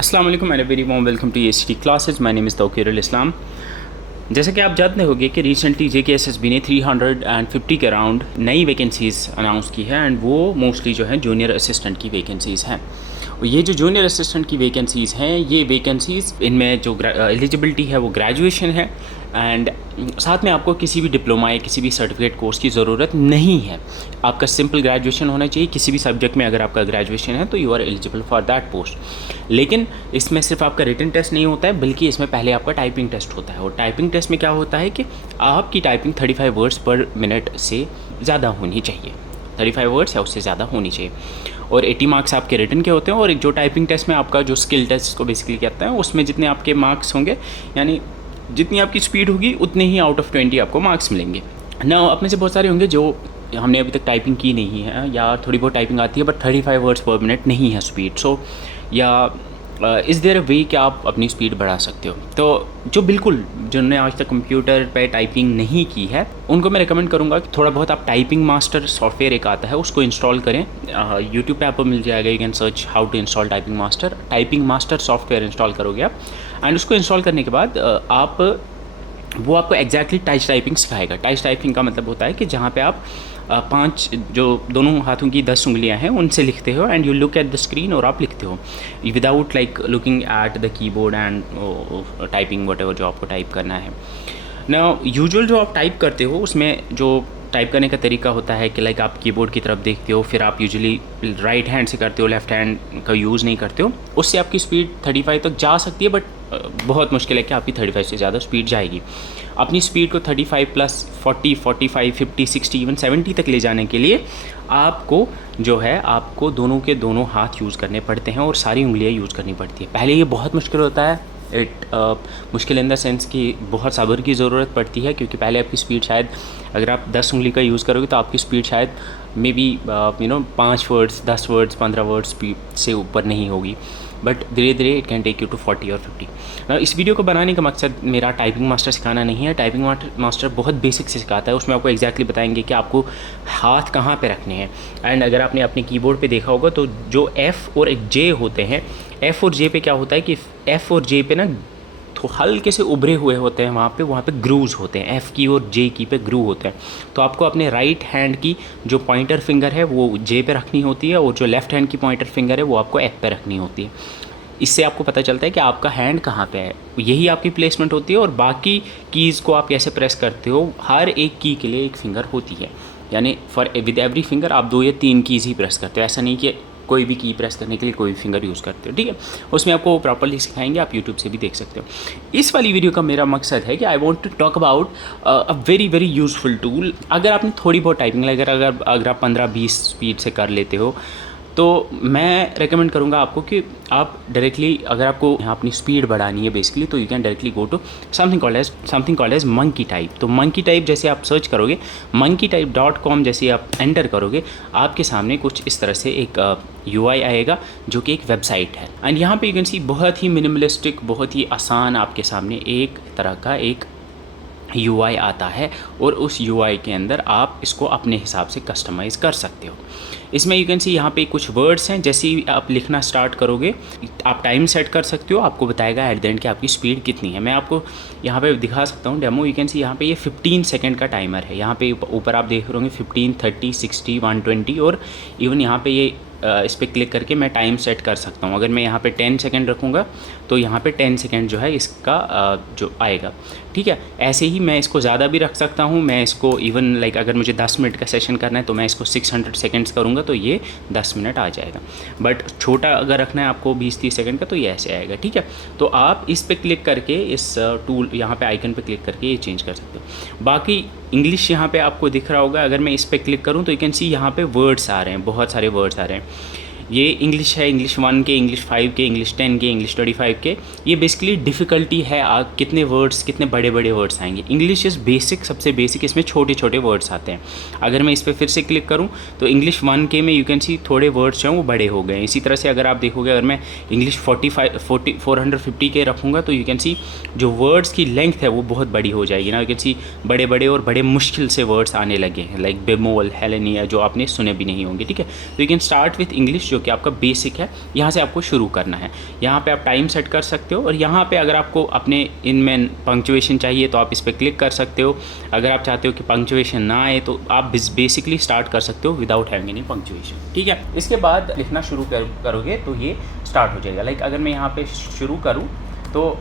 अस्सलाम वालेकुम and very warm welcome to ACT classes. My name is Taukirul Islam. जैसा कि आप जानते होंगे कि रिसेंटली JKSSB ने 350 के अराउंड नई वैकेंसीज़ अनाउंस की है एंड वो मोस्टली जो है जूनियर असिस्टेंट की वैकेंसीज़ हैं। और ये जो जूनियर असिस्टेंट की वैकेंसीज़ हैं, ये वैकेंसीज़ इनमें जो एलिजिबिलिटी है वो ग्रेजुएशन है एंड साथ में आपको किसी भी डिप्लोमा या किसी भी सर्टिफिकेट कोर्स की ज़रूरत नहीं है। आपका सिंपल ग्रेजुएशन होना चाहिए। किसी भी सब्जेक्ट में अगर आपका ग्रेजुएशन है तो you are eligible for that post. लेकिन इसमें सिर्फ आपका रिटन टेस्ट नहीं होता है, बल्कि इसमें पहले आपका टाइपिंग टेस्ट होता है। और टाइपिंग टेस्ट में क्या होता है कि आपकी टाइपिंग 35 वर्ड्स पर मिनट से ज़्यादा होनी चाहिए, 35 वर्ड्स या उससे ज़्यादा होनी चाहिए। और 80 मार्क्स आपके रिटन के होते हैं। और जो टाइपिंग टेस्ट में आपका जो स्किल टेस्ट को बेसिकली कहते हैं, उसमें जितने आपके मार्क्स होंगे, यानी जितनी आपकी स्पीड होगी उतने ही आउट ऑफ 20 आपको मार्क्स मिलेंगे ना। अपने से बहुत सारे होंगे जो हमने अभी तक टाइपिंग की नहीं है या थोड़ी बहुत टाइपिंग आती है बट 35 वर्ड्स पर मिनट नहीं है स्पीड। सो या इज़ देयर अ वे कि आप अपनी स्पीड बढ़ा सकते हो। तो जो बिल्कुल जिन्होंने आज तक कंप्यूटर पे टाइपिंग नहीं की है उनको मैं रिकमेंड करूँगा कि थोड़ा बहुत आप टाइपिंग मास्टर सॉफ्टवेयर एक आता है उसको इंस्टॉल करें। यूट्यूब पे आपको मिल जाएगा, you can search how to install typing master software install करोगे आप एंड उसको इंस्टॉल करने के बाद वो आपको एग्जैक्टली टच टाइपिंग सिखाएगा। टच टाइपिंग का मतलब होता है कि जहाँ पे आप 5 जो दोनों हाथों की 10 उंगलियां हैं उनसे लिखते हो and you look at the screen और आप लिखते हो without like looking at the keyboard and typing whatever जो आपको टाइप करना है ना। यूजुअल जो आप टाइप करते हो उसमें जो टाइप करने का तरीका होता है कि लाइक आप कीबोर्ड की तरफ देखते हो, फिर आप यूजुअली राइट हैंड से करते हो, लेफ़्ट हैंड का यूज़ नहीं करते हो। उससे आपकी स्पीड 35 तक जा सकती है बट बहुत मुश्किल है कि आपकी 35 से ज़्यादा स्पीड जाएगी। अपनी स्पीड को 35 प्लस 40, 45, 50, 60 इवन 70 तक ले जाने के लिए आपको जो है आपको दोनों के दोनों हाथ यूज़ करने पड़ते हैं और सारी उंगलियां यूज़ करनी पड़ती है। पहले ये बहुत मुश्किल होता है, मुश्किल इन द सेंस कि बहुत सब्र की ज़रूरत पड़ती है, क्योंकि पहले आपकी स्पीड शायद अगर आप 10 उंगली का यूज़ करोगे तो आपकी स्पीड शायद may be 5 words, 10 words, 15 words speed से ऊपर नहीं होगी। बट धीरे धीरे it can take you to 40 और 50। इस वीडियो को बनाने का मकसद मेरा टाइपिंग मास्टर सिखाना नहीं है। टाइपिंग मास्टर बहुत बेसिक से सिखाता है। उसमें आपको एग्जैक्टली बताएंगे कि आपको हाथ कहाँ पे रखने हैं। एंड अगर आपने अपने कीबोर्ड पे देखा होगा तो जो F और एक J होते हैं, F और J पे क्या होता है कि F और J पे ना तो हल्के से उभरे हुए होते हैं, वहाँ पे ग्रूव्स होते हैं। F की और J की पे ग्रूव होते हैं। तो आपको अपने राइट हैंड की जो पॉइंटर फिंगर है वो J पे रखनी होती है और जो लेफ़्ट हैंड की पॉइंटर फिंगर है वो आपको F पे रखनी होती है। इससे आपको पता चलता है कि आपका हैंड कहाँ पे है, यही आपकी प्लेसमेंट होती है। और बाकी कीज़ को आप कैसे प्रेस करते हो, हर एक की के लिए एक फिंगर होती है, यानी फॉर विद एवरी फिंगर आप 2 या 3 कीज़ ही प्रेस करते हो। ऐसा नहीं कि कोई भी की प्रेस करने के लिए कोई भी फिंगर यूज़ करते हो, ठीक है। उसमें आपको प्रॉपर्ली सिखाएंगे, आप यूट्यूब से भी देख सकते हो। इस वाली वीडियो का मेरा मकसद है कि I want to talk about a very very useful tool. अगर आपने थोड़ी बहुत टाइपिंग अगर आप 15-20 स्पीड से कर लेते हो तो मैं रेकमेंड करूँगा आपको कि आप डायरेक्टली अगर आपको यहाँ अपनी स्पीड बढ़ानी है बेसिकली तो you can directly go to something called as monkey type. तो मंकी टाइप जैसे आप सर्च करोगे, monkeytype.com जैसे आप एंटर करोगे, आपके सामने कुछ इस तरह से एक UI आएगा जो कि एक वेबसाइट है। एंड यहाँ पे यू कैन सी बहुत ही मिनिमलिस्टिक, बहुत ही आसान आपके सामने एक तरह का एक UI आता है और उस UI के अंदर आप इसको अपने हिसाब से कस्टमाइज़ कर सकते हो। इसमें यू कैन सी यहाँ पे कुछ वर्ड्स हैं, जैसे ही आप लिखना स्टार्ट करोगे आप टाइम सेट कर सकते हो, आपको बताएगा एट द एंड कि आपकी स्पीड कितनी है। मैं आपको यहाँ पे दिखा सकता हूँ डेमो। यू कैन सी यहाँ पे ये 15 सेकंड का टाइमर है। यहाँ पे ऊपर आप देख रहे होंगे 15, 30, 60, 120 और इवन यहाँ पे ये इस पर क्लिक करके मैं टाइम सेट कर सकता हूँ। अगर मैं यहाँ पे 10 सेकंड रखूँगा तो यहाँ पे 10 सेकंड जो है इसका जो आएगा, ठीक है। ऐसे ही मैं इसको ज़्यादा भी रख सकता हूँ। मैं इसको इवन लाइक अगर मुझे 10 मिनट का सेशन करना है तो मैं इसको 600 सेकंड्स करूँगा तो ये 10 मिनट आ जाएगा। बट छोटा अगर रखना है आपको 20-30 सेकंड का तो ये ऐसे आएगा, ठीक है। तो आप इस पर क्लिक करके इस टूल यहाँ पे आइकन पे क्लिक करके ये चेंज कर सकते हो। बाकी इंग्लिश यहाँ पे आपको दिख रहा होगा। अगर मैं इस पर क्लिक करूँ तो यू कैन सी यहाँ पे वर्ड्स आ रहे हैं, बहुत सारे वर्ड्स आ रहे हैं। ये इंग्लिश है, इंग्लिश 1 के, इंग्लिश 5 के, इंग्लिश 10 के, इंग्लिश 25 के। ये बेसिकली डिफ़िकल्टी है कितने वर्ड्स, कितने बड़े बड़े वर्ड्स आएंगे। इंग्लिश इज़ बेसिक, सबसे बेसिक, इसमें छोटे छोटे वर्ड्स आते हैं। अगर मैं इस पर फिर से क्लिक करूँ तो इंग्लिश 1 के में यू कैन सी थोड़े वर्ड्स जो हैं वो बड़े हो गए। इसी तरह से अगर आप देखोगे, अगर मैं इंग्लिश 450 के रखूँगा तो यू कैन सी जो वर्ड्स की लेंथ है वो बहुत बड़ी हो जाएगी ना। यू कैन सी बड़े बड़े और बड़े मुश्किल से वर्ड्स आने लगे हैं, लाइक बेमोल, हेलेनिया, जो आपने सुने भी नहीं होंगे, ठीक है। तो you can start with English जो जो कि आपका बेसिक है, यहाँ से आपको शुरू करना है। यहाँ पे आप टाइम सेट कर सकते हो और यहाँ पे अगर आपको अपने इनमें पंक्चुएशन चाहिए तो आप इस पर क्लिक कर सकते हो। अगर आप चाहते हो कि पंक्चुएशन ना आए तो आप बेसिकली स्टार्ट कर सकते हो विदाउट हैविंग एनी पंक्चुएशन, ठीक है। इसके बाद लिखना शुरू करोगे तो ये स्टार्ट हो जाएगा। लाइक अगर मैं यहाँ पे शुरू करूँ तो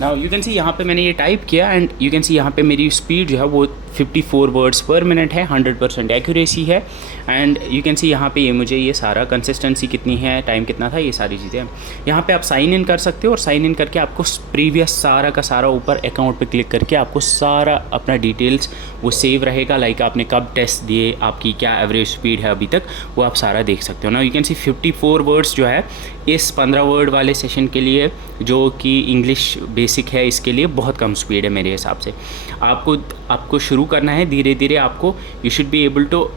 नाउ यू कैन सी यहाँ पे मैंने ये टाइप किया एंड यू कैन सी यहाँ पे मेरी स्पीड जो है वो 54 वर्ड्स पर मिनट है, 100% एक्यूरेसी है। एंड यू कैन सी यहाँ पे ये मुझे ये सारा कंसिस्टेंसी कितनी है, टाइम कितना था, ये सारी चीज़ें यहाँ पे आप साइन इन कर सकते हो और साइन इन करके आपको प्रीवियस सारा का सारा ऊपर अकाउंट पे क्लिक करके आपको सारा अपना डिटेल्स वो सेव रहेगा। लाइक आपने कब टेस्ट दिए, आपकी क्या एवरेज स्पीड है अभी तक, वो आप सारा देख सकते हो ना। यू कैन सी 54 वर्ड्स जो है इस 15 वर्ड वाले सेशन के लिए, जो कि इंग्लिश बेसिक है, इसके लिए बहुत कम स्पीड है मेरे हिसाब से। आपको शुरू करना है धीरे धीरे। आपको you should be able to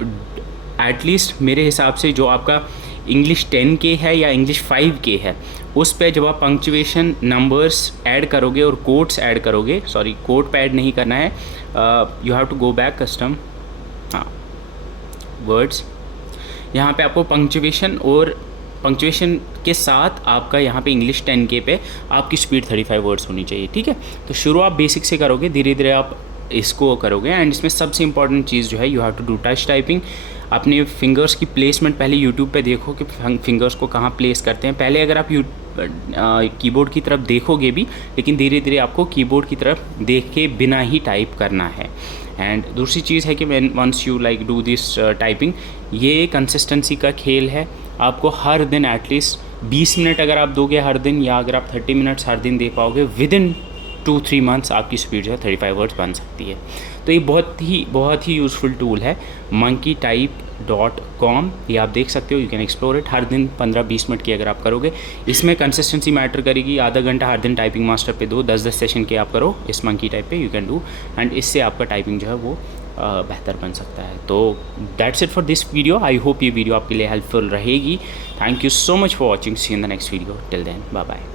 at least मेरे हिसाब से जो आपका इंग्लिश 10K है या इंग्लिश 5K है, उस पे जब आप पंक्चुएशन नंबर्स ऐड करोगे और कोट्स ऐड करोगे, सॉरी कोट पे ऐड नहीं करना है, you have to go back custom, हाँ वर्ड्स, यहाँ पे आपको पंक्चुएशन और पंक्चुएशन के साथ आपका यहाँ पे इंग्लिश 10K पे आपकी स्पीड 35 वर्ड्स होनी चाहिए, ठीक है। तो शुरू आप बेसिक से करोगे, धीरे धीरे आप इसको करोगे। एंड इसमें सबसे इंपॉर्टेंट चीज़ जो है, you have to do touch typing. अपने फिंगर्स की प्लेसमेंट पहले यूट्यूब पे देखो कि फिंगर्स को कहाँ प्लेस करते हैं। पहले अगर आप कीबोर्ड की तरफ देखोगे भी, लेकिन धीरे धीरे आपको कीबोर्ड की तरफ देखे बिना ही टाइप करना है। एंड दूसरी चीज़ है कि once you like do this typing, ये कंसिस्टेंसी का खेल है। आपको हर दिन एटलीस्ट 20 मिनट अगर आप दोगे हर दिन, या अगर आप 30 मिनट्स हर दिन दे पाओगे, विद इन 2-3 मंथ्स आपकी स्पीड जो है 35 वर्ड्स बन सकती है। तो ये बहुत ही यूज़फुल टूल है monkeytype.com, ये आप देख सकते हो, यू कैन एक्सप्लोर इट। हर दिन 15-20 मिनट की अगर आप करोगे, इसमें कंसिस्टेंसी मैटर करेगी। आधा घंटा हर दिन टाइपिंग मास्टर पे दो, 10-10 सेशन के आप करो इस मंकी टाइप पे, यू कैन डू। एंड इससे आपका टाइपिंग जो है वो बेहतर बन सकता है। तो that's it for this video. I hope ये वीडियो आपके लिए हेल्पफुल रहेगी। Thank you so much for watching. See in the next video. Till then bye bye.